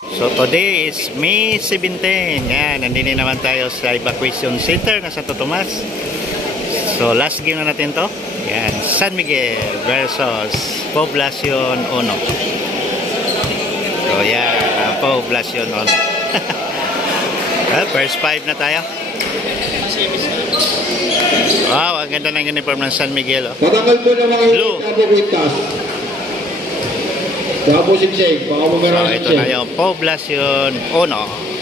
So today is May 17. Yan, nandini naman tayo sa evacuation center na Santo Tomas. So last game na natin to. Yan, San Miguel versus Poblacion 1. So yan, Poblacion 1. Well, first 5 na tayo. Wow, ang ganda ng uniform ng San Miguel. Oh. Blue. So, ito na yung Poblacion 1.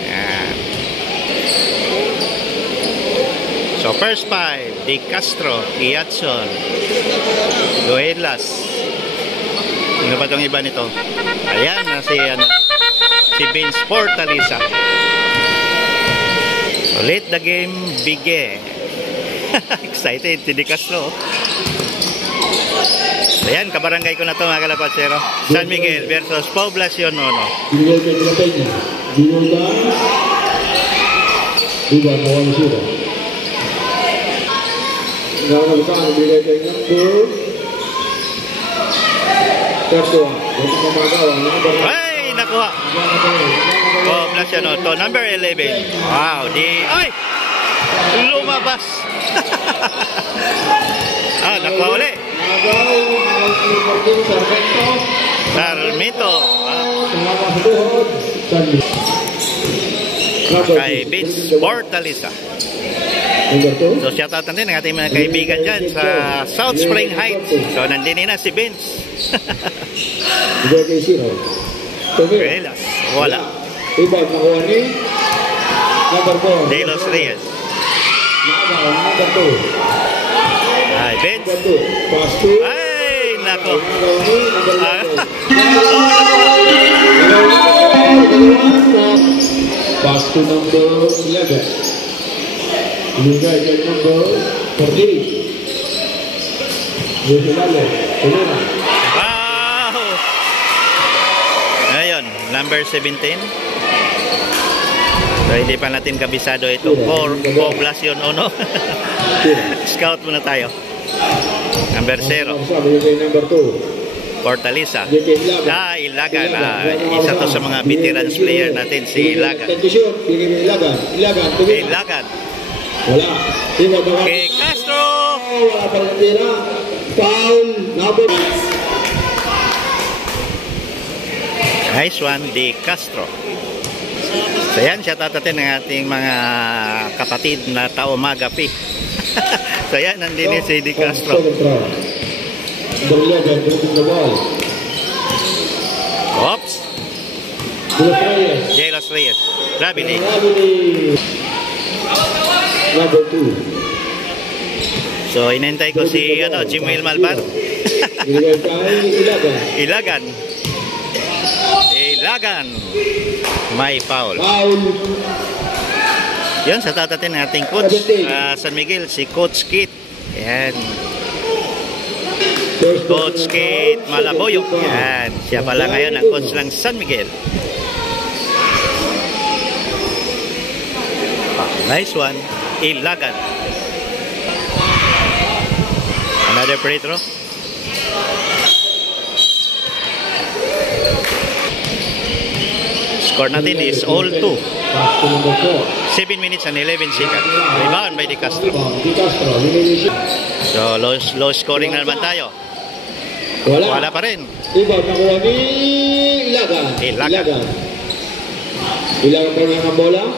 Yan. So, first 5, De Castro, Iatson, Goelas. Ano ba itong iba nito? Ayan, si Vince Fortaleza. So, let the game begin. Excited, si De Castro. Ayan, kabarangay ko na ito mga kalapatsero. San Miguel versus Poblacion 1. Ay, nakuha. Poblacion 1, number 11. Wow, ay! Lumabas. Nakuha ulit. Sarmiento. Kay Vince Fortaleza. So shout out natin ang ating mga kaibigan dyan sa South Spring Heights. So nandini na si Vince. Relas. Wala. De Los Reyes. Ay, Vince. Ay, nako. Pasto number 11. Ligay number 14. Wow! Ngayon, number 17. So, hindi pa natin kabisado ito. Poblacion 1. Scout muna tayo. Number 0. Number 2. Fortaleza. Ilagan. Isa to sa mga veterans player natin, si Ilagan. Ilagan. Wala. Kay Castro. Wala pa rin tira. Foul. Number. Nice one, De Castro. So yan, shout out natin ng ating mga kapatid na tao magapi. So yan, nandini si De Castro. Oops. De Los Reyes. Rabili. Number 2. So inintay ko si Jimuel Malbar. Ilagan. May foul. Yan, sa tatatin ng ating coach San Miguel, si Coach Kit. Yan. Coach Kit Malaboyok. Yan. Siya pala ngayon ang coach ng San Miguel. Nice one. Ilagan. Another free throw. Score natin is all 2. 7 minutes and 11 seconds. Rebound by De Castro. So low scoring na naman tayo. Wala pa rin. Rebound nakuha ni Ilagan. Ilagan pa rin ang bola.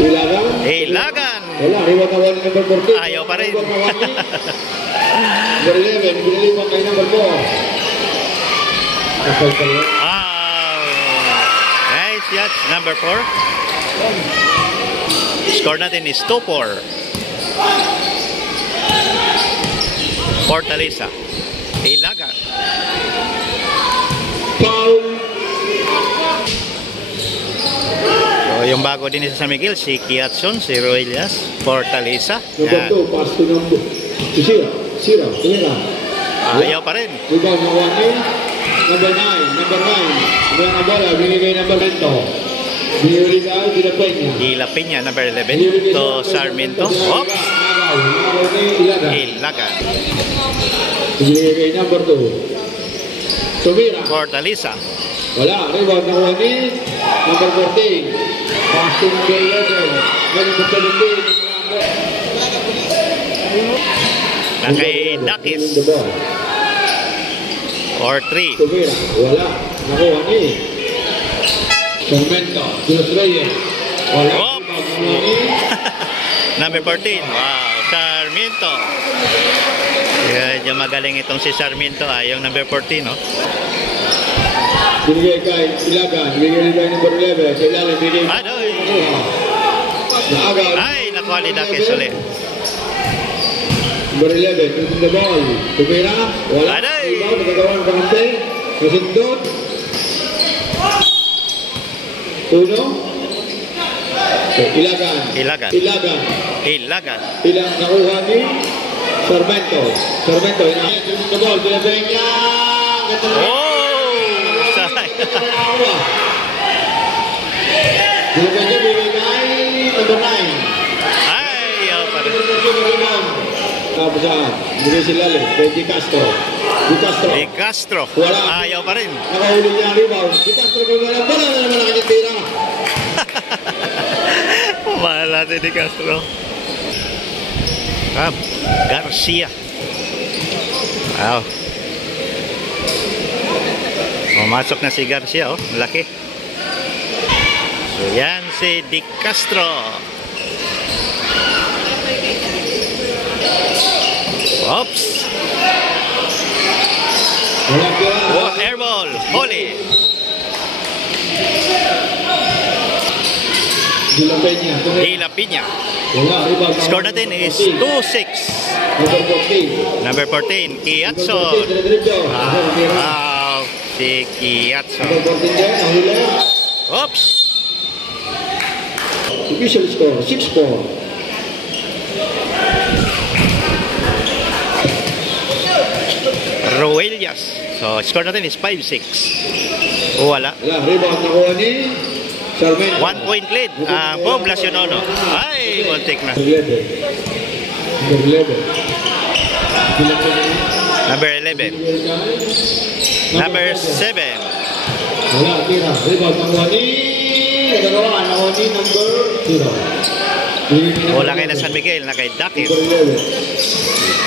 Ilagan. Wala, rebound nakuha ni number 14. Ayaw pa rin. Number 11, binilipan kay number 4. Nice, number 4. Score natin is 2-4. Fortaleza. Ilagan. So yung bago din sa San Miguel, si Kiatson, si Roelias, Fortaleza. Number 2, pass to number. Sira. Ayaw pa rin. Number 9. Ang bola, binigay number 10. Ilapenya, number 11. To Sarmiento. Oops. Ilagan. Binigay number 2. Tumira. Fortaleza. Wala. Rebound nakuha ni number 14. Passing kay Eden. Number 17. Na kay Dakis. Or 3. Tumira. Wala. Nakuha ni Sarmiento. Julius Reyes. Wala. Oops. Number 14. Wow, Sarmiento. Yung magaling itong si Sarmiento, yung number 14, no? Binigay kay Ilagan. Binigay kay number 11. Sa ilalim, binigay kay Adoy! Naagaw. Ay, nakuha ni Dakis ulit. Number 11, shooting the ball. Tumira. Wala. Adoy! Rebound. Nagagawa ng kamante. Nasundot. Uno. Ilagan. Ilagan. Ilagan. Ilagan. Ilang nakuha ni Sarmiento. Sarmiento. Shooting the ball. Binabay niya. Oh! Saray. Binabay niya. Binabay kay number 9. Ay, pa rin. Tapos bigay si Lale, kay Di Castro. Di Castro. Di Castro. Wala. Ayaw pa rin. Nakahuli niya ang rebound. Di Castro bumala. Wala na naman ang kanyang tira. Mahal natin Di Castro. Garcia. Wow. Pumasok na si Garcia, oh. Laki. So, yan si Di Castro. Oops. Wala tira. Oh, airball. Holy. Di La Peña. De La Piña. Wala. Rebound. Score natin is 2-6. Number 14. Number 14, Kiatson. Wow, si Kiatson. Number 14 din. Nahuli. Oops. Official score. 6-4. Ruelias. So, score natin is 5-6. Wala. Wala. Rebound nakuha ni Sarmiento. 1 point lead. Poblacion Ono. Ay, kontik na. Number 11. Number 11. Number 7. Wala, tira. Rebound nakuha ni nagagawa. Nakuha ni number 0. Wala kay na San Miguel na kay Dakis. Number 11.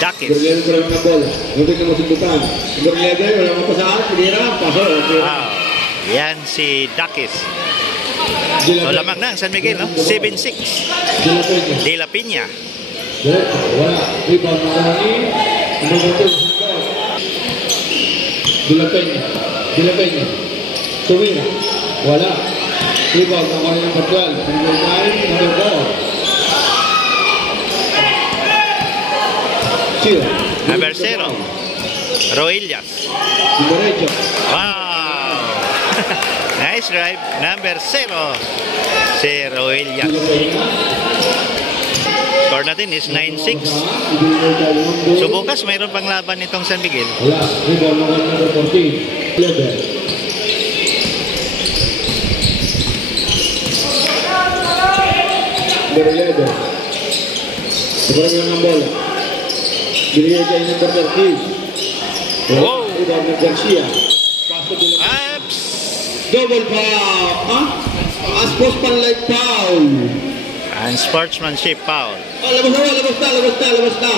Dakis. Number 11 ko lang ng bola. Nubig na masundutan. Number 11, wala mo pasaan. Tira. Paso. Wow. Yan si Dakis. So, lamang na ang San Miguel, no? 7-6. De La Piña. Wala. Rebound nakuha ni number 2. De La Peña. De La Peña. Tumira. Wala. Rebound nakuha ni number 12. Number 9. Number 4. Number 0. Roilias. Derecho. Wow. Nice drive. Number 0. Si Roilias. Score natin is 9-6. So bukas mayroon pang laban nitong San Miguel. Wala. Rebound nakuha ni number 14. Level. Number 11. Nagkaroon ng bola. Binigay kay number 13. Wow. Rebound ng Garcia. Paso din. Ups. Double foul. Huh? As post pan like foul. And sportsmanship foul. Oh, labas na.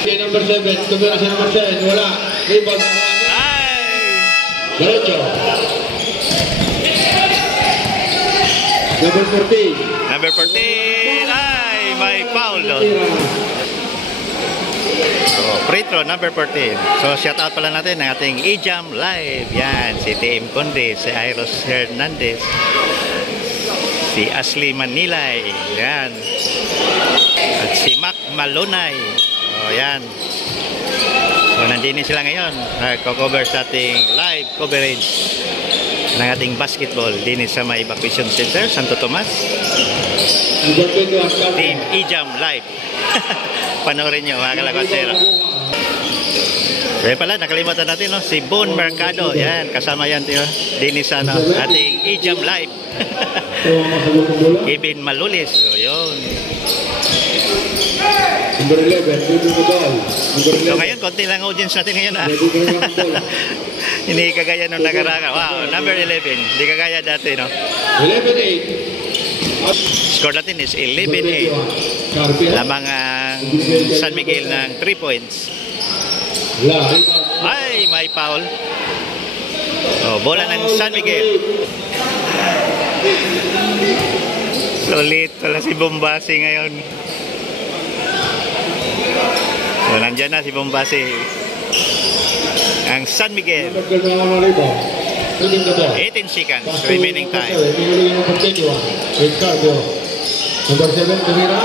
Okay, number 7. Tumira sa number 7. Wala. Rebound na Ay. Derecho. Number 14. Number 14. Ay, may foul doon. So, free throw, number 14. So, shout out pala natin ang ating E-Jam Live. Yan, si Tim Conde, si Iros Hernandez, si Ashley Manilay. Yan. At si Mac Malonay. O, yan. So, nandini sila ngayon. Nagko-cover sa ating live coverage ng ating basketball din sa may evacuation center, Santo Tomas. Team E-Jam Live. Panoorin nyo mga kalakwatero. Kaya pala, nakalimutan natin, no? Si Bon Mercado. Yan, kasama yan, din sa ating E-Jam Live. Kevin Malulis. So, yun. Number 11, Rudy Mabal. Number 11. So ngayon, konti lang audience natin ngayon ha. Ready ka na ng bola. Hindi kagaya nung nakaraan. Wow, number 11. Hindi kagaya dati, no? 11-8. Score natin is 11-8. Carpia. Lamang ang San Miguel ng 3 points. La. Ay, may foul. Oh, bola ng San Miguel. Sulit pala si Bombasi ngayon. So, nandyan na si Bombasi. Ang San Miguel. 18 seconds remaining time. Number 7, Tumira.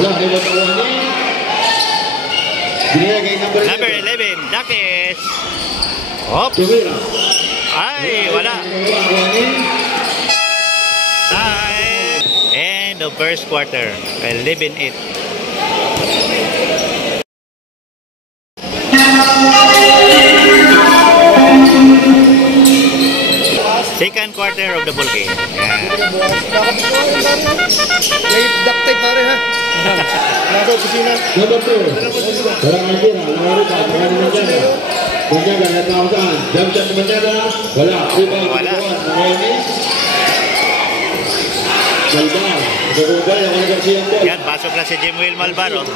Wala, rebound awani. Binigay Number 11, Dakis. Hop. Tumira. Ay, wala. Time. End of first quarter. 11-8. Second quarter of the ball game. Ayan. Duct tape pare ha. Nado kusina. Number 2. Barang Akira. Lawari ka. Barang Manjada. Manjada. Natawasan. Jump shot Manjada. Wala. Rebound. Wala. Nawani. Malbar. Nagkakubal. Ako nagkakasiyang ball. Yan, pasok na si Jimuel Malbaro.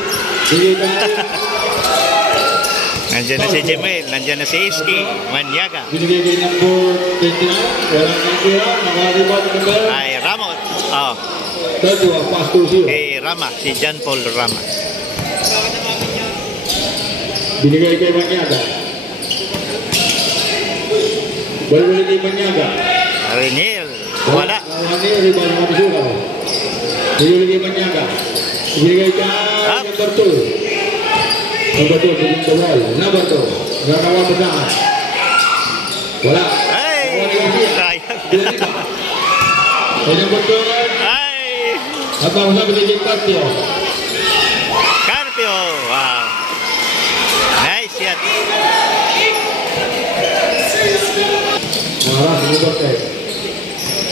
Sige ka. Nandiyan na si Jimuel. Nandiyan na si Iski Manyaga. Binigay kay number 29. Wala Akira. Nakaribot. Number. Ay, Ramos. Oh, Tadua. Pass to zero. kay Rama. Si John Paul Rama. Binigay kay Manyaga. Balik kay Manyaga. Renil. Wala. Nawani. Rebound ng Masura. Binigay kay Manyaga. Binigay kay Up. number 2. Number 2, putting the wall. Number 2, gagawa mo na. Wala. Ay! Sayang. Binigay. Kay number 2, Ay! at ang sabi ni Jim Carpio. Carpio. Wow. Nice yan. Maharap, number 10.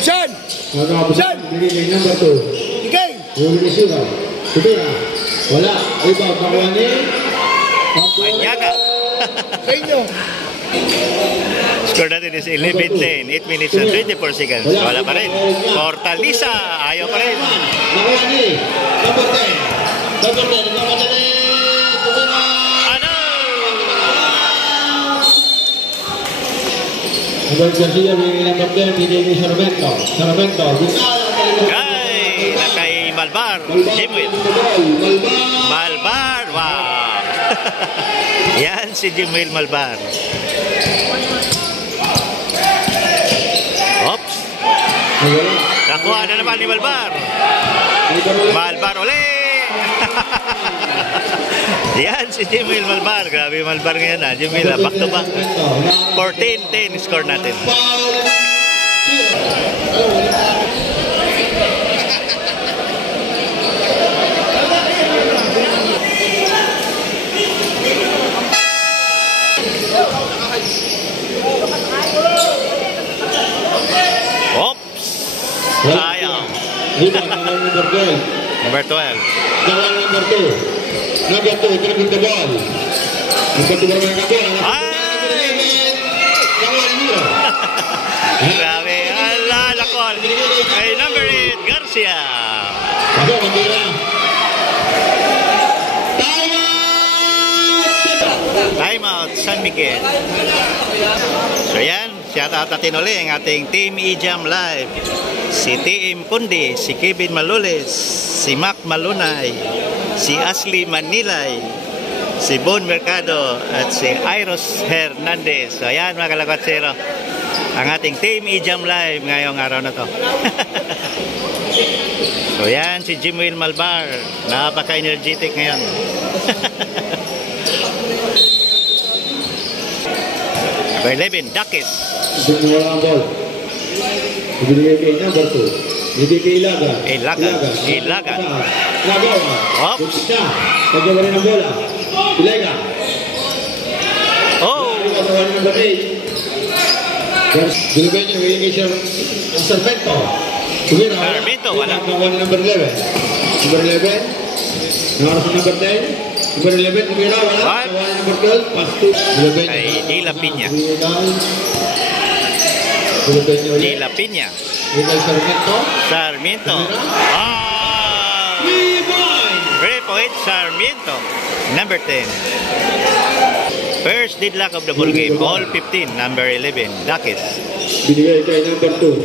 Sean! Gagawa mo na. Binigay kay number 2. Igay! Yung Minnesota. Kutira. Wala. Rebound, nakuha ni Manyaga. Sa inyo! Score natin is 11-10. 8 minutes and 24 seconds. Wala pa rin. Fortaleza. Ayaw pa rin. Nakuha ni number 10. Number 10. Nakuha ni Kutira. Ano? Number Garcia, binigay number 10. Binigay ni Sarmento. Sarmento. Ay! Nakay Malbar. Jimuel. Malbar. Wow. Yan si Jimuel Malbar. Oops. Nakuha na naman ni Malbar. Malbar ulit. Yan si Jimuel Malbar. Grabe Malbar ngayon ha. Jimuel back to back. 14-10 score natin. Oops. Sayang. Number 12. Number 12. Number 2. Number 2, dribble the ball. Number 2 naman ang bola. Ay! Grabe. Ala, lakol. Ay, number 8, Garcia. Ako, mandira. Time out, San Miguel. So yan, shout out natin ulit ang ating Team E-Jam Live. Si T.M. Pundi, si Kevin Malulis, si Mac Malunay, si Ashley Manilay, si Bon Mercado, at si Iros Hernandez. So yan mga kalakwatsero, ang ating Team E-Jam Live ngayong araw na to. So yan, si Jimuel Malbar, napaka-energetic ngayon. Number 11, Dakis. Wala ang ball. Ibigay kay number 2. Ibigay kay Ilaga. Ilaga. Nagawa. Oops. Siya. Nagawa rin ang bola. Ilaga. Oh! Nagawa rin number 8. Binigay niya. Ibigay siya ang Sarmento. Sarmento, wala. Nagawa rin number 11. Number 11. Nakaras sa number 10. Number 11, tumira, wala. What? Kawalan number 12, pass to Dilapenya. Kay Di La Piña. Dilapenya ulit. Di La Piña. Miguel Sarmiento. Sarmiento. Ah! 3 points. 3 points, Sarmiento. Number 10. First deadlock of the ball game. All 15. Number 11. Dakis. Binigay kay number 2.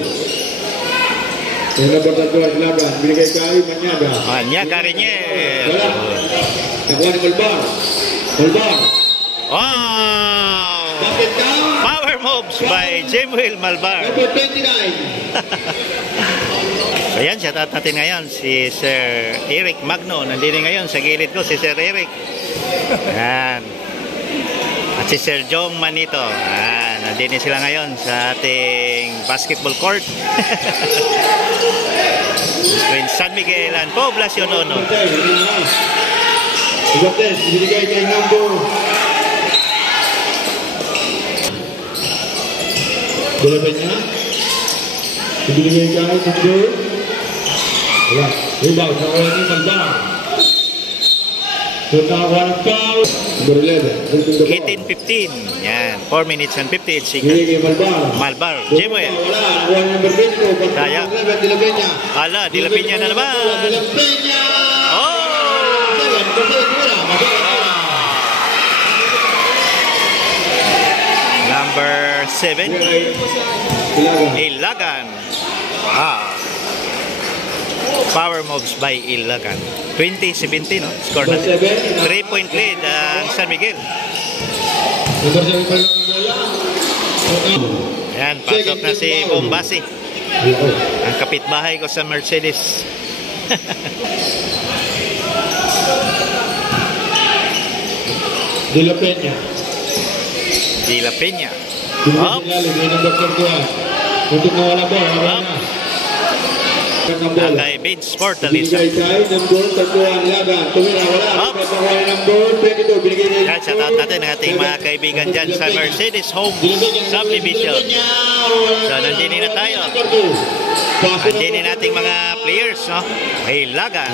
Yung number 3 ang laban. Binigay kay Manyaga. Manyaga Reniel. Wala. Nakuha ni Malbar. Malbar. Wow! Basket down. Power moves by Jemuel Malbar. Number 29. So yan, shout out natin ngayon si Sir Eric Magno. Nandito ngayon sa gilid ko si Sir Eric. Yan. At si Sir Jong Manito. Yan. Nandito sila ngayon sa ating basketball court. Between San Miguel and Poblacion Ono. Ibates, binigay kay number. Dilapenya. Binigay kay number. Wala. Rebound. Nakuha ni Malbar. Tutawa ng foul. Number 11. 18-15. Yan. 4 minutes and 58 seconds. Binigay kay Malbar. Malbar. Jemuel. Wala. Nakuha ni number 22. Daya. Dilapenya. Ala, Di La Piña na naman. Dilapenya. Oh! Number 7. Ilagan. Power moves by Ilagan. 20-17, no? Score na. 3-point lead ang San Miguel. Yan, pasok na si Bombasi. Ang kapitbahay ko sa Mercedes. Dilapenya. Di La Piña. Up. Untuk mawala bola. Up. Ang kay Vince Fortaleza. Binigay kay number 31 Lagan. Tumira wala. Up. Nakuha ni number 22. Binigay kay Yan, shout out natin ang ating mga kaibigan dyan sa Mercedes Home Subdivision. So, nandini na tayo. Nandini nating mga players, no? May Lagan.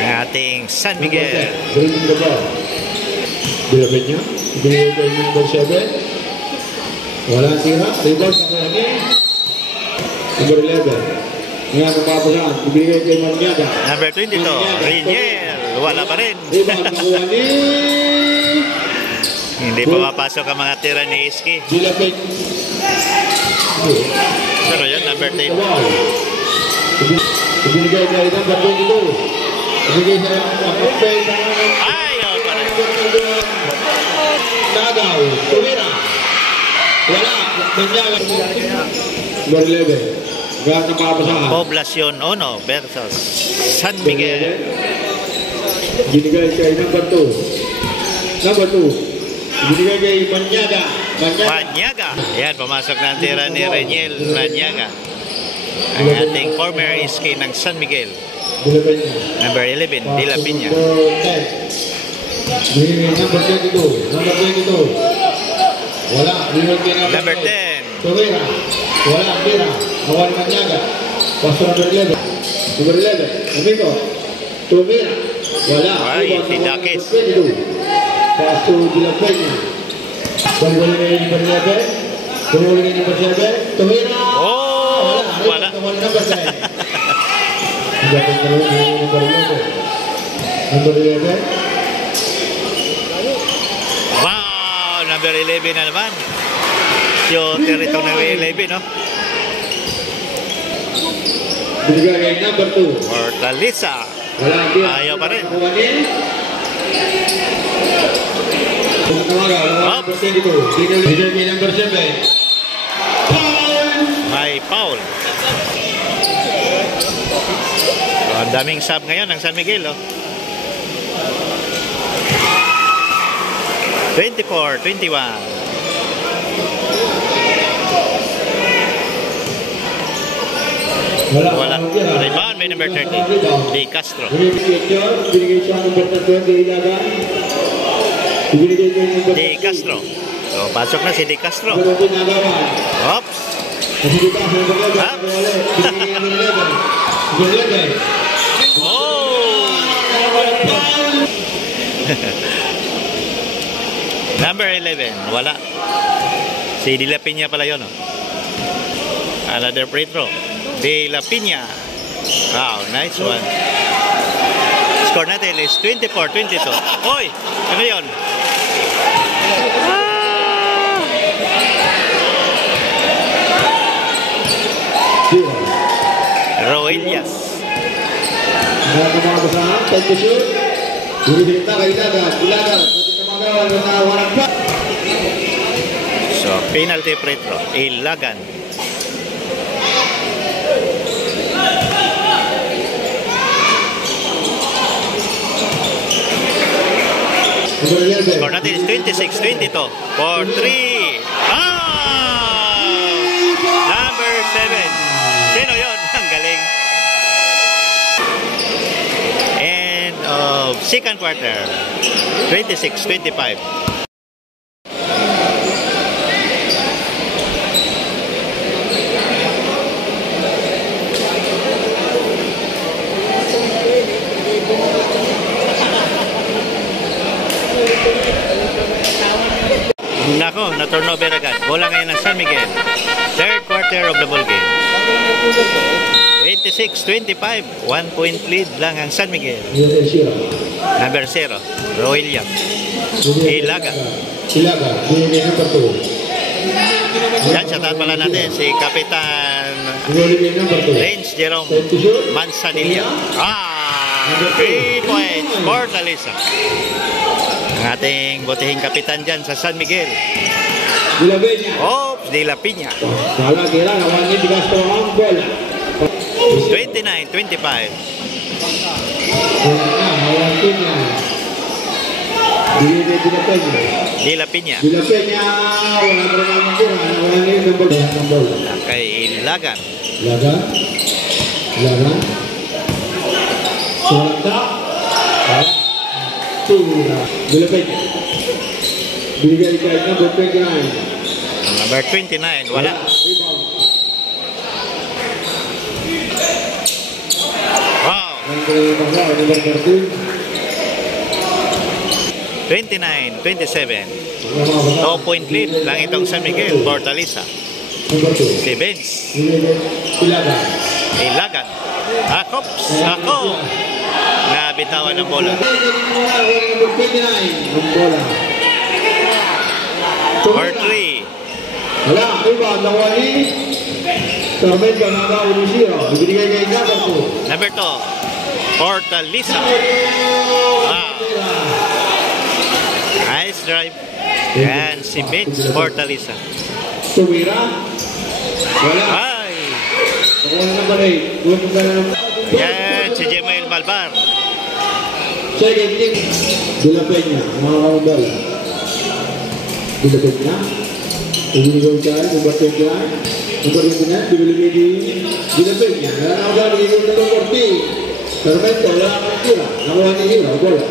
Ang ating San Miguel. Dilapenya. Binigay kay number 7. Wala tira. Rebound nakuha ni number 11. Ngayon ang mapasahan. Binigay kay Manyaga. Number 22, Riniel. Wala pa rin. Rebound nakuha ni Hindi pa mapasok ang mga tira ni Iski. Dilapenya. Pero yun, number 10. Binigay kay number 22. Binigay sa kapatid. Ayaw pa rin. Nagaw. Tumira. Wala. Manyaga. Number 11. Ngayon ang mapasahan. Poblacion Ono versus San Miguel. Binigay kay number 2. Number 2. Binigay kay Manyaga. Manyaga. Yan, pumasok na ang tira ni Reniel Manyaga. Ang ating former SK ng San Miguel. Dilapenya. Number 11, Di La Piña. Number 10. Binigay number 22. Number 22. Wala. Binigay kay Number 10. Tumira. Wala. Tira. Nawal Manyaga. Paso number 11. Number 11. Amigo. Tumira. Wala. Ay, si Dakis. Paso Dilapenya. Tumuli kay number 11. Tumuli kay number 7. Tumira. Oh, wala. Tumuli number 10. Number 11. Number 11. Wow, number 11 na naman. Yung tirito ng 11, no? Binigay kay number 2. Fortaleza. Wala. Ayaw pa rin. Up. Binigay kay number 7. May foul. So, ang daming sub ngayon ng San Miguel, oh. 24-21. Wala. Rebound may number 30. De Castro. Binigay siya number 30. Binigay kay number De Castro. So, pasok na si De Castro. Oops. Kasi dito, number 11. Up. Binigay kay number 11. Number 11. Oh, Number 11, wala. Si De La Piña pala yun. Oh. Another free throw. De La Piña. Wow, nice one. Score natin is 24-22. Hoy, ano yun? Roelias. Mga basahan, time to shoot. Bumibigta kay Ilagan. Ilagan, pwede ka magawa ng nawaran pa. So, penalty free throw. Ilagan. Score natin is 26-22 for 3. Number 7. Sino yun? Ang galing. End of second quarter. 26-25. Nako, na-turnover agad. Bola ngayon ng San Miguel. Third quarter of the ball game. 26-25. 1 point lead lang ang San Miguel. Number 0, Roelias. Ilaga. Ilaga, binigay ng pato. Yan, shoutout pala natin si Kapitan Lance Jerome Manzanilla. 3 points for Talisa. Ang ating butihing kapitan dyan sa San Miguel. De La Piña. De La Piña. Salah kira lawan ini digasto ang bola. 29-25. Lawan Piña. De La Piña. De La Piña. De La Piña wala bermain bola, lawan ini ng bola. Kay Ilagan. Ilagan. Ilagan. Solta. De La Peña. Binigay kay number 29. Number 29, wala. Wow. 29-27. 2 point lead lang itong San Miguel, Fortaleza. Si Vince. Ilagan. Ako. Nabitawan ng bola. For 3. Wala, iba, nawali. Sabi ka na ba, unisira. Ibinigay kay Gaga po. Number 2, Fortaleza. Nice drive. Yan, si Vince Fortaleza. Tumira. Wala. Ay. Nakuha na balik. Yan, si Jemail Malbar. Second team. De La Peña, mga kamabala. De La Peña. Ibinigay kay number 29. Number 29, bibili di De La Peña. Nakakabala, ibigay na ng 40. Permento, wala kang tira. Nakuha ni Hira, bola.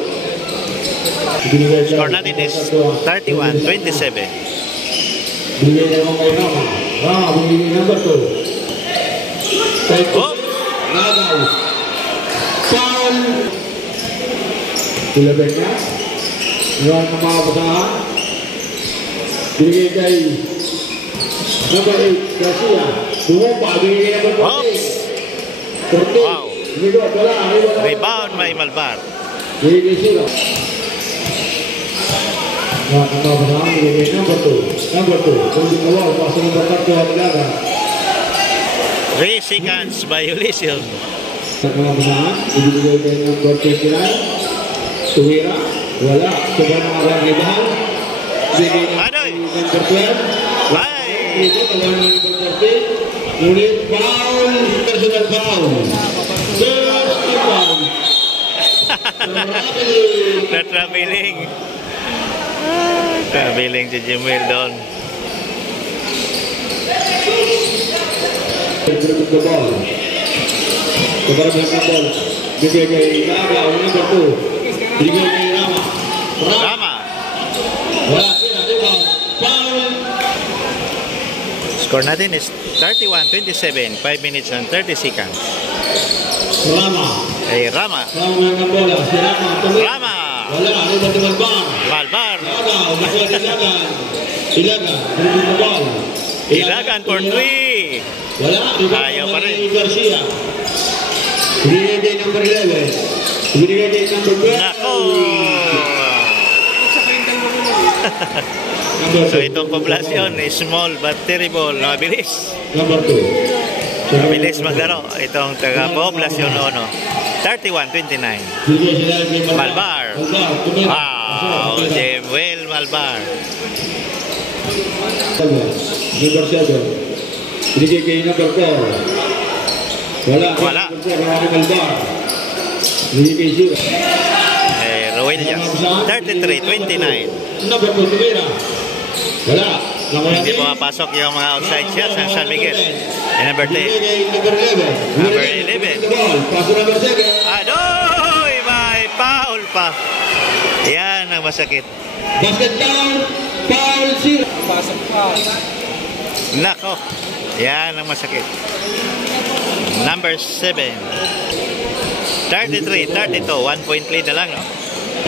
Score natin is 31-27. Binigay na kay Rama. Rama, binigay number 2. Nagaw. Foul. De La Peña. Ngayon ng mga basahan. Binigay kay number 8, Garcia. Bumupa, binigay number 40. Wow. Rebound may Malbar. Binigay sila. Ngayon ng mga basahan, binigay number 2. Number 2. Kung di kawaw, pasok ng batak at ilaga. 3 seconds violation. Sa mga basahan, ibigay kay number 29. Tumira, wala. Sobrang mga rebound. Ibigay kay number 12. Ay! Ito, tawanan ng number 13. Ngunit foul, personal foul. Personal foul. Na-traveling. Traveling si Jemil doon. Berebut the ball. Kebaran ng ball. Bigay kay Gaga, number 2. Bigay kay Rama. Rama. Wala, rebound. Foul. Score natin is 31-27. 5 minutes and 30 seconds. Rama. Ay, Rama. Rama ng bola. Si Rama. Rama. Wala, ano ba naman ba? Malbar. Ilagan, nakuha ni Ilagan. Ilagan, hindi na ball. Ilagan for 3. Wala, Ayaw pa rin. Garcia. Binigay kay number 11. Binigay kay number 12. Nako. Number So 2. itong poblasyon, small but terrible. Mabilis. Number 2. Mabilis maglaro. Itong taga-poblasyon 1. 31-29. Binigay sila kay Malbar. Wow, Jemuel Malbar. Number 7. Binigay kay number 4. Wala. Wala. Wala kay Malbar. Binigay kay Zira. Williams. 33-29. Number 2, Tumira. Wala. Hindi pumapasok yung mga outside shots ng San Miguel. And number 10. Number 11. Number 11. Paso number 7. Adoy! May foul pa. Yan ang masakit. Basket down. Foul, Zira. Nako. Yan ang masakit. Number 7. 33-32. 1 point lead na lang, no?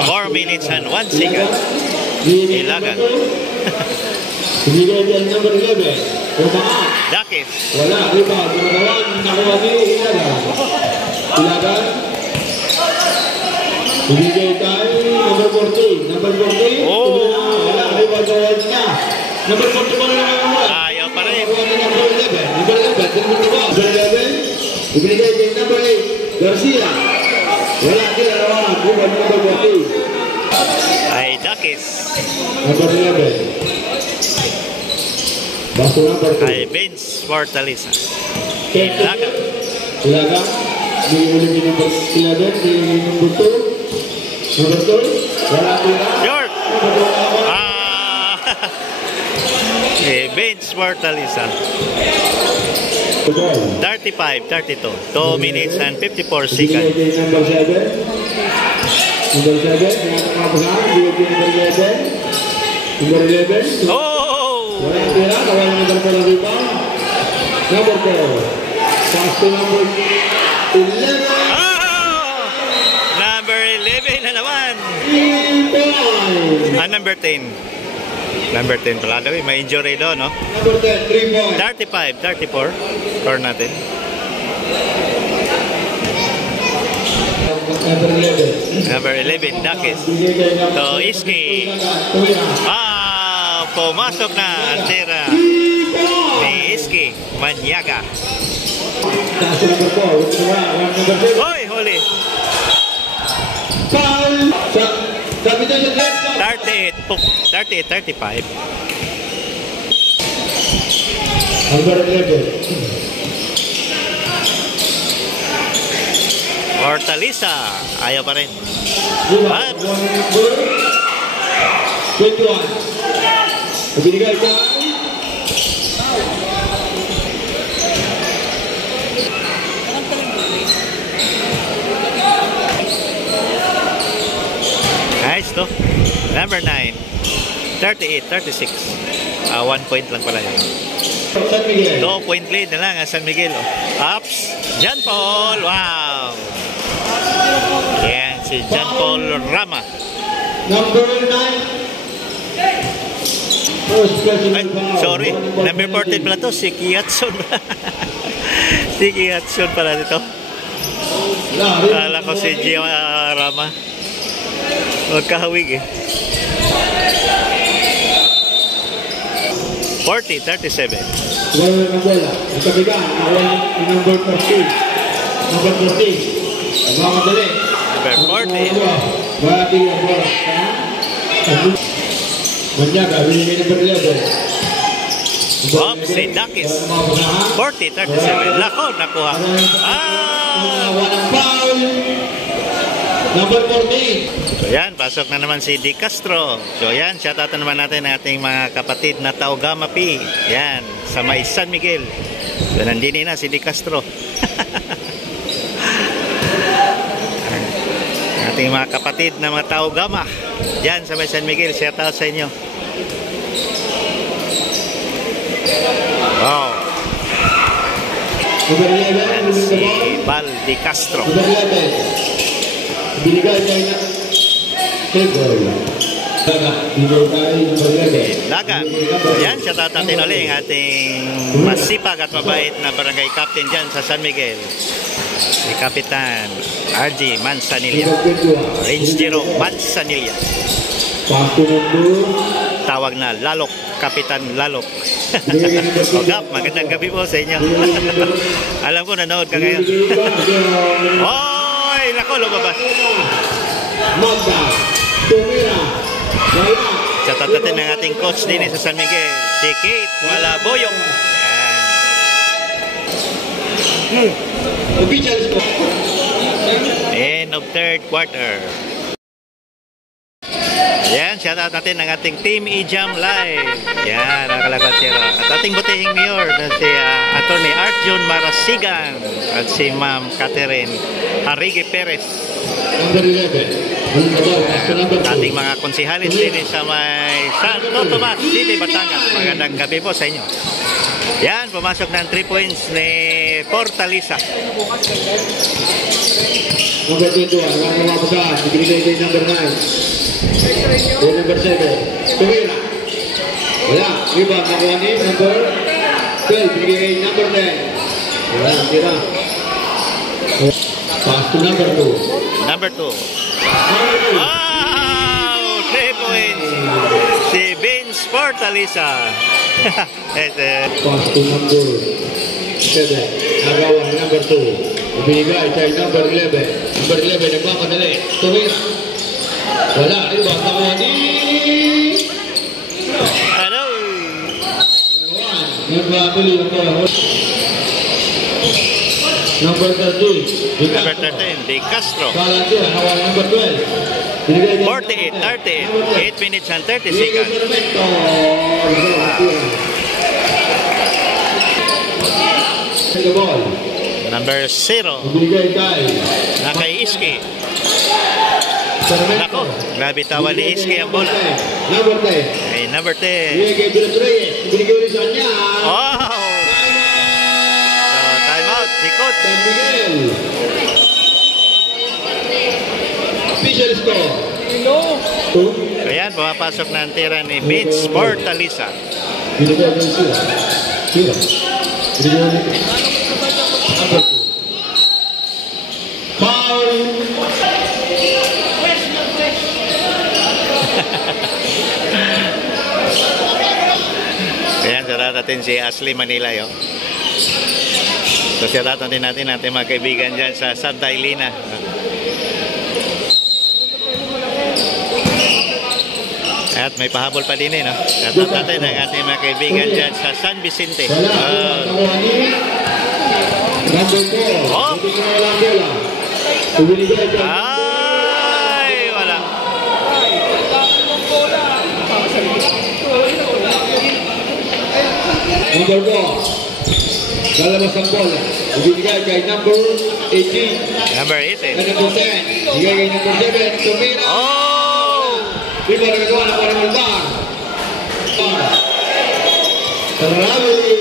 4 minutes and 1 second. Ilagan. Binigay kay number 11. Umaan. Dakis. Wala. Iba. Gumagawan. Nakuha ni Ilagan. Ilagan. Binigay kay number 14. Number 14. Oh. Wala. Iba. Gawin niya. Number 14 na naman. Ayaw pa rin. Number 11. Number 11. Number 11. Ibinigay kay number 8. Garcia. Wala. Kila naman. Iba. Number 14. Ay, Dakis. Number 11. Baso number 2. Ay, Vince Fortaleza. Ilagan. Ilagan. Di ulit ni number 11. Di number 2. Number 2. Wala tira. Short. Vince Fortaleza. 35-32. 2 minutes and 54 seconds. Number 7. Number 7. Number 11. Oh! Wala tira. Wala number 4 rebound. Number 4. Pass to number 11. Oh! Number 11 na naman. Number 10. Number 10 pala daw. May injury doon, no? Number 10. 3 points. 35-34. Score natin. Number 11. Number 11, Dakis. So, Iski. Pumasok na ang tira ni Iski Manyaga. Number 4. Hoy, huli. Foul. Sabi na sa 38-35. Number 11. Hortaliza. Ayaw pa rin. Number 21. Binigay ka. Nice to. Number 9. 38-36. 1 point lang pala yun. San Miguel. 2 point lead na lang ang San Miguel. Ups. John Paul. Wow. Yan si John Paul Rama. Number 9. Ay, sorry. Number 14 pala to. Si Kiatson. Si Kiatson pala dito. Kala ko si Gio Rama. Magkahawig eh. 40-37. Mandela. Ikabigan. Number 14. Number 14. Magmamadali. Number 40. Bati ang bola. Manyaga. Binigay number 11. Bob si Dakis. 40-37. Lako, nakuha. Walang foul. Number 14. So yan, pasok na naman si Di Castro. So yan, shoutout na naman natin ang ating mga kapatid na Taugama P. Yan, sa may San Miguel. So nandini na si Di Castro. Ating mga kapatid na mga Taugama. Yan, sa may San Miguel. Shoutout sa inyo. Wow. Number Yan 11. si Val Di Castro. Number 11. Binigay kay Third goal. Bigay tayo ng Barlebe. Lagan. Yan, siya tatatin ulit ang ating masipag at mabait na barangay captain dyan sa San Miguel. Si Kapitan RG Manzanilla. Range 0 Manzanilla. Pasto number. Tawag na Lalok, Kapitan Lalok. O Gap, magandang gabi po sa inyo. Alam ko, nanood ka ngayon. Oy, nako, lumabas. Magda. Tumira. Wala. Sa tatatin ng ating coach din sa San Miguel, si Kate Malaboyong. Official score. End of third quarter. Yan, shout out natin ang ating Team E-Jam Live. Yan, ang kalagatsero. At ating butihing mayor na si Atty. Arjun Marasigan at si Ma'am Catherine Arrigue Perez. Number 11. Ating mga konsihalis din sa may Santo Tomas City, Batangas. Magandang gabi po sa inyo. Yan, pumasok ng 3 points ni Fortaleza. Number 21, ang mga pasahan, ibinigay kay number 9. Kay number 7, Tumira. Wala, iba, nakuha ni number 12, ibinigay kay number 10. Wala, tira. Pass to number 2. Number 2. Wow! 3 points. Si Vince Fortaleza. Pass to number 7. Nagawa ni number 2. Ibigay kay number 11. Number 11, nagmamadali. Tumira. Wala, iba, nakuha ni... Ano? Nagmamali ang mga. Number 13. Number 13, De Castro. Balantia, nakuha number 12. 48, 8 minutes and 30 seconds. The ball. Number 0, Ibigay kay nakay Iski. Sarmento. Nako, grabe tawa ni Iski ang bola. Number 10. Ay, number 10. Ibigay kay Bilos Reyes. Ibigay ulit sa kanya. Wow! So, time out, si Coach. San Miguel. Official score. 2. Ayan, pumapasok na ang tira ni Vince Fortaleza. Binigay ng sila. Sila. Binigay ulit. Number 2. Foul. Ayan, sarap natin si Ashley Manila yun. So, sarap natin natin mga kaibigan dyan sa Santa Elena. At may pahabol pa din no? Sarap natin ang ating mga kaibigan dyan sa San Vicente. Wala. Nakuha ni number 4. Oh. Hindi ko na walang bola. Ibinigay kay Ay, wala. number 4. Lalabas ang bola. Ibinigay kay number 18. Number Kay 18. number 10. Ibigay kay number 7. Tumira. Oh! Di ba nagagawa ng parang bar?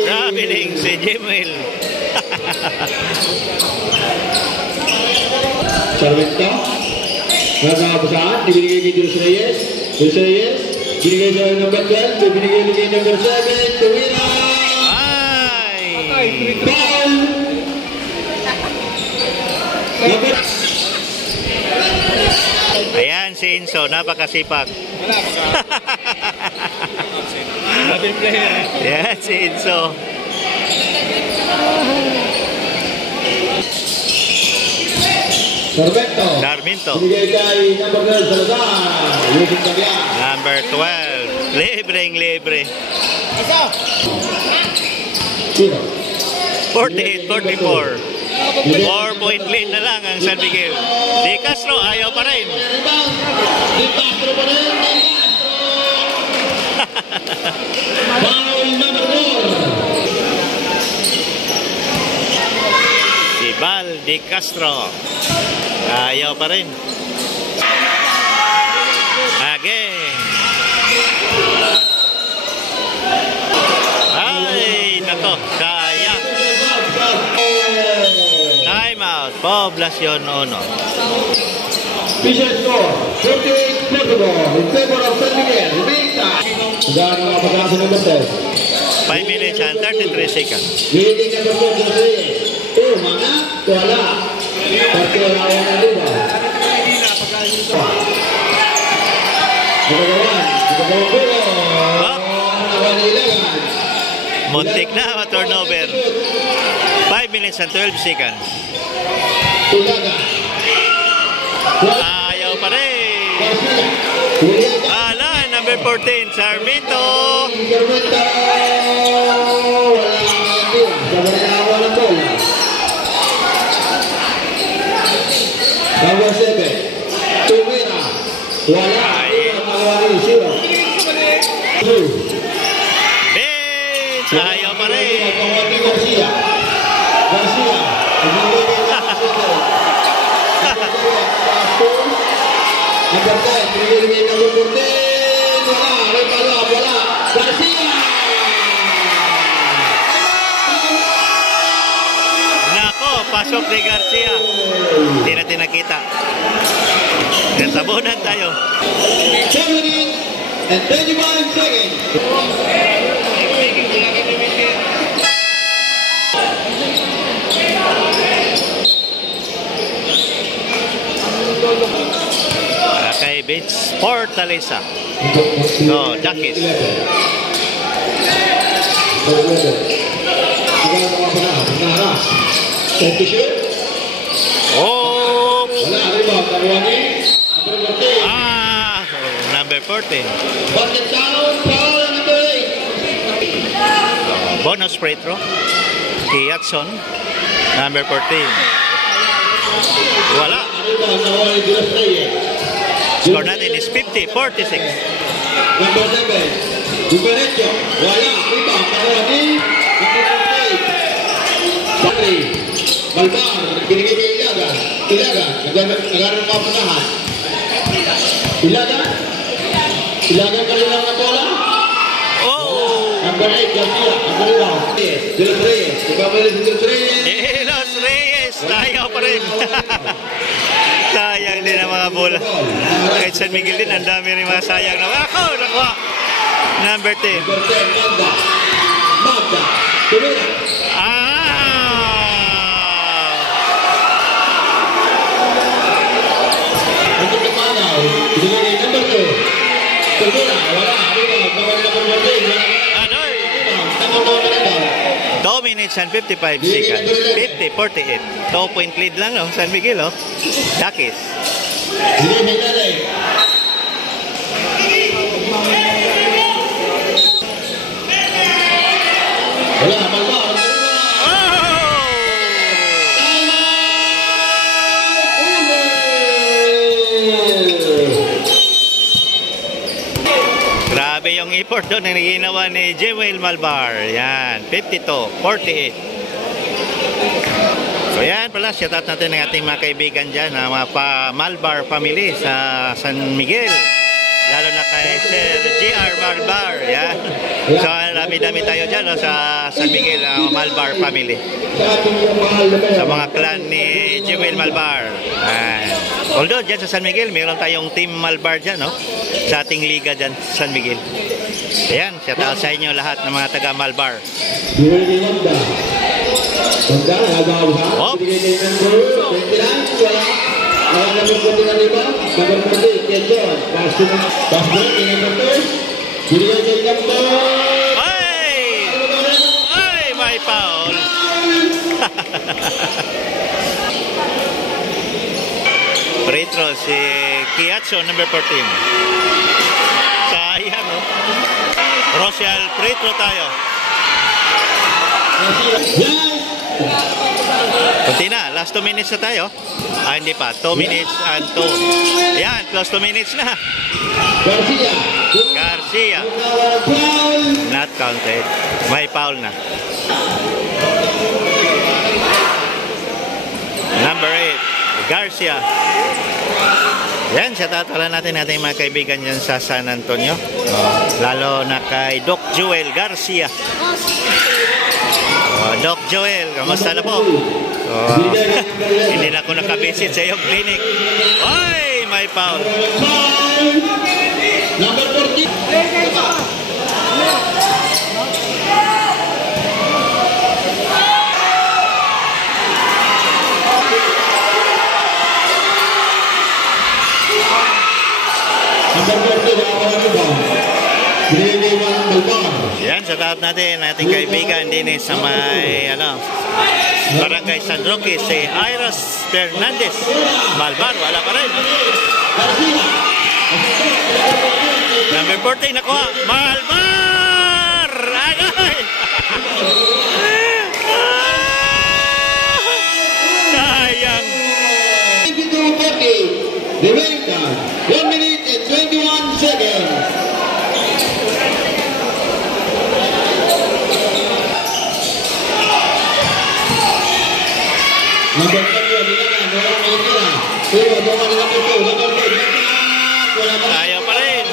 Traveling si Jemel. Sarmento. Nagkakapasahan. Ibinigay kay Jules Reyes. Jules Reyes. Binigay sa number 12. Ibinigay kay number 7. Tumira. Ay! Foul. Number Ayan si Enzo, napakasipag. Ayan si Enzo. Sarmento. Sarmiento. Binigay kay number 12. Salazar. Yusuf Taglia. Number 12. Libreng-libre. Sino? 48-44. 4-point lead na lang ang San Miguel. De Castro, ayaw pa rin. De Castro pa rin. De Castro. Foul number 4. Si Val De Castro. Ayaw pa rin. Again. Ay, nako. Sayang. Time out. Poblacion 1. Official score. 48 portable in favor of San Miguel. Remaining time. Hanggang mga pagkasa ng Basel. 5 minutes and 33 seconds. Leading number 4, Jos Reyes. Mana? Wala. Pati wala na diba? Gagawang gulo. Nawalilangan. Muntik na turnover. 5 minutes and 12 seconds. Tulaga. Ayaw pa rin. Ala, number 14, Sarmiento. Sarmiento. Wala na walang bola. Number 7, Tumira. Wala. Nawali, 0. 2. Bench. Ayaw pa rin. Garcia. Garcia. Number 10, pinili number 14. Wala. Garcia. Nako, pasok ni Garcia. Hindi natin nakita. Natabunan tayo. 7 minutes and 35 seconds. Kay Bench Fortaleza. No, Dakis. Oh! Number 14. Bonus free throw. Kiatson. Number 14. Wala. Score natin is 50-46. Number 7, Duperecho. Wala. Rebound. Nawali. Sakri. Malbar. Binigay kay Ilaga. Nagaroon ng kapunahan. Ilaga kanilang na bola. Oh! Number 8, Garcia. Ang rebound. De Los Reyes. Ibabalik si De Los Reyes. De Los Reyes. Tayo pa rin. Sayang din ang mga bola. Kahit San Miguel din, ang dami rin mga sayang na. Ako, nakuha. Number 10. Number 10, Magda. Tumira. Untuk kemana? Ini number 2. Tumira. Wala. Rebound. Nawali number 14. Anoy. Number 2. 2 minutes and 55 seconds. 50-48. 2-point lead lang, no? San Miguel, oh. Dakis. Ini Hidale. Wala. Malbar. Grabe yung effort doon na ginawa ni Jewel Malbar. Yan, 52-48. So yan pala, shout out natin ng ating mga kaibigan dyan, mga Malbar family sa San Miguel. Lalo na kay Sir J.R. Malbar. Yan. So dami-dami tayo dyan, no, sa San Miguel, Malbar family. Sa mga clan ni Jewel Malbar. Although dyan sa San Miguel, mayroon tayong team Malbar dyan, no? Sa ating liga dyan sa San Miguel. Ayan, shout out sa inyo lahat ng mga taga Malbar. Oh. Ay, may foul. Free throw si Kiatso, number 14. Sayang, no? Rochelle, free throw tayo. Kunti na, last 2 minutes na tayo. Hindi pa, 2 minutes and 2. Ayan, close 2 minutes na. Garcia. Not counted. May foul na. Number 8, Garcia. Yan, shout out pala natin mga kaibigan dyan sa San Antonio. Lalo na kay Doc Joel Garcia. Doc Joel, kamusta na po? Hindi na ako nakabisit sa iyong clinic. Ay, may foul. Foul. Number 14. Yan, sa taot natin, ating kaibigan din sa may, Barangay San Roque, si Iris Fernandez. Malbar, wala pa rin. Number 14, nakuha. Malbar! Agay! Sayang. 22-40. Remaining time, 1 minute and 21 seconds. Number 2, Ayaw pa rin.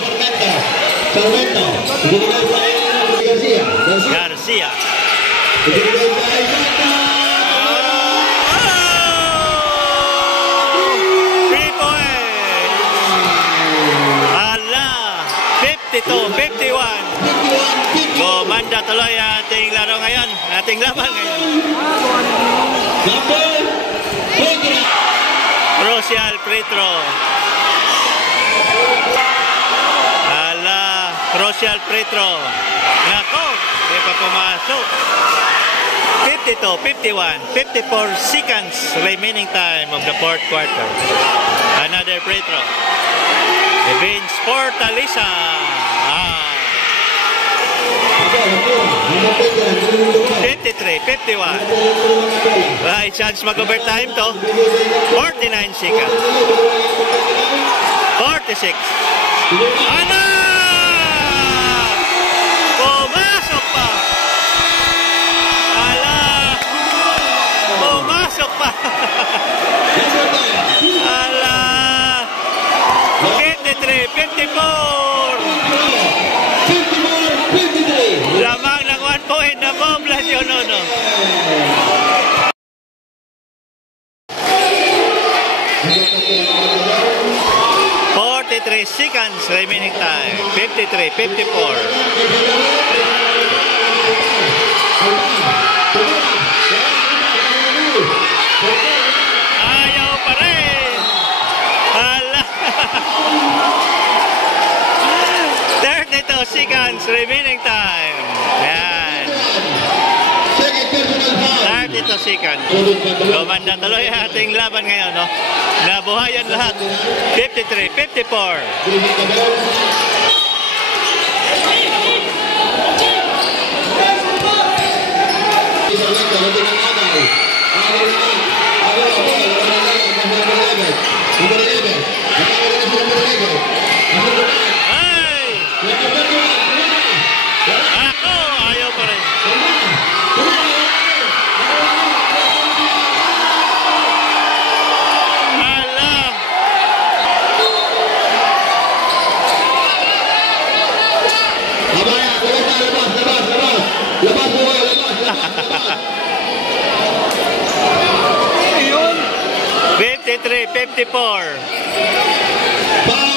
Sarmiento. Garcia. Free point. Ala. 52-51. Gumanda tuloy ang ating laro ngayon. Ating laban ngayon. Crucial free throw. Ala, crucial free throw. Nako, di pa pumasok. 52-51, 54 seconds remaining time of the fourth quarter. Another free throw. Vince Fortaleza. 53-51. May chance mag-overtime to. 49 seconds. 46. Ana! Pumasok pa! Ala! Pumasok pa! Ala! 53-54. Lamang ng 1 point na Poblacion Uno. 43 seconds remaining time. 53-54. Ayaw pa rin. Hala. 32 seconds remaining time. Yan. 32 seconds. Gumanda tuloy ating laban ngayon, no? Nabuhayan lahat. 53-54. Ay! Ako! Ayaw pa rin. Lepas. 53-54. Foul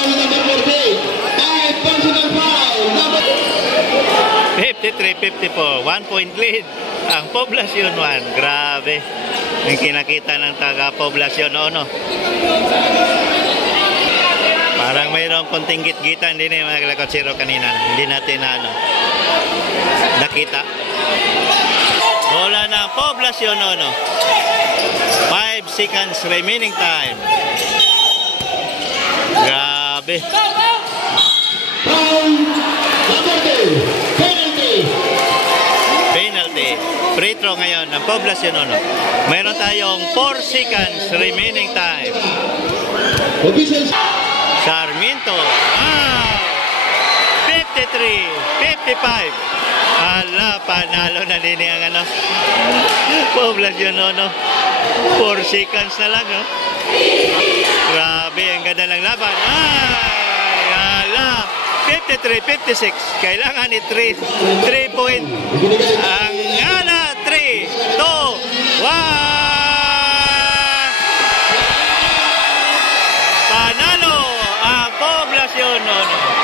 number 14. 5 personal foul. 53-54. 1 point lead. Ang Poblacion 1. Grabe. Yung kinakita ng taga Poblacion Uno. Parang mayroong konting git-gitan din yung mga Lakotsero kanina. Hindi natin nakita. Bola ng Poblacion Uno. 5 seconds remaining time. Grabe. Foul number 2. Penalty. Free throw ngayon ng Poblacion Uno. Meron tayong 4 seconds remaining time. Officials. Sarmiento. 53-55. Ala, panalo na din ang Poblacion Uno. 4 seconds na lang, no? Grabe, ang ganda ng laban. Ay, ala. 53-56. Kailangan ni 3 point. Ang 3, 2, 1. Panalo no.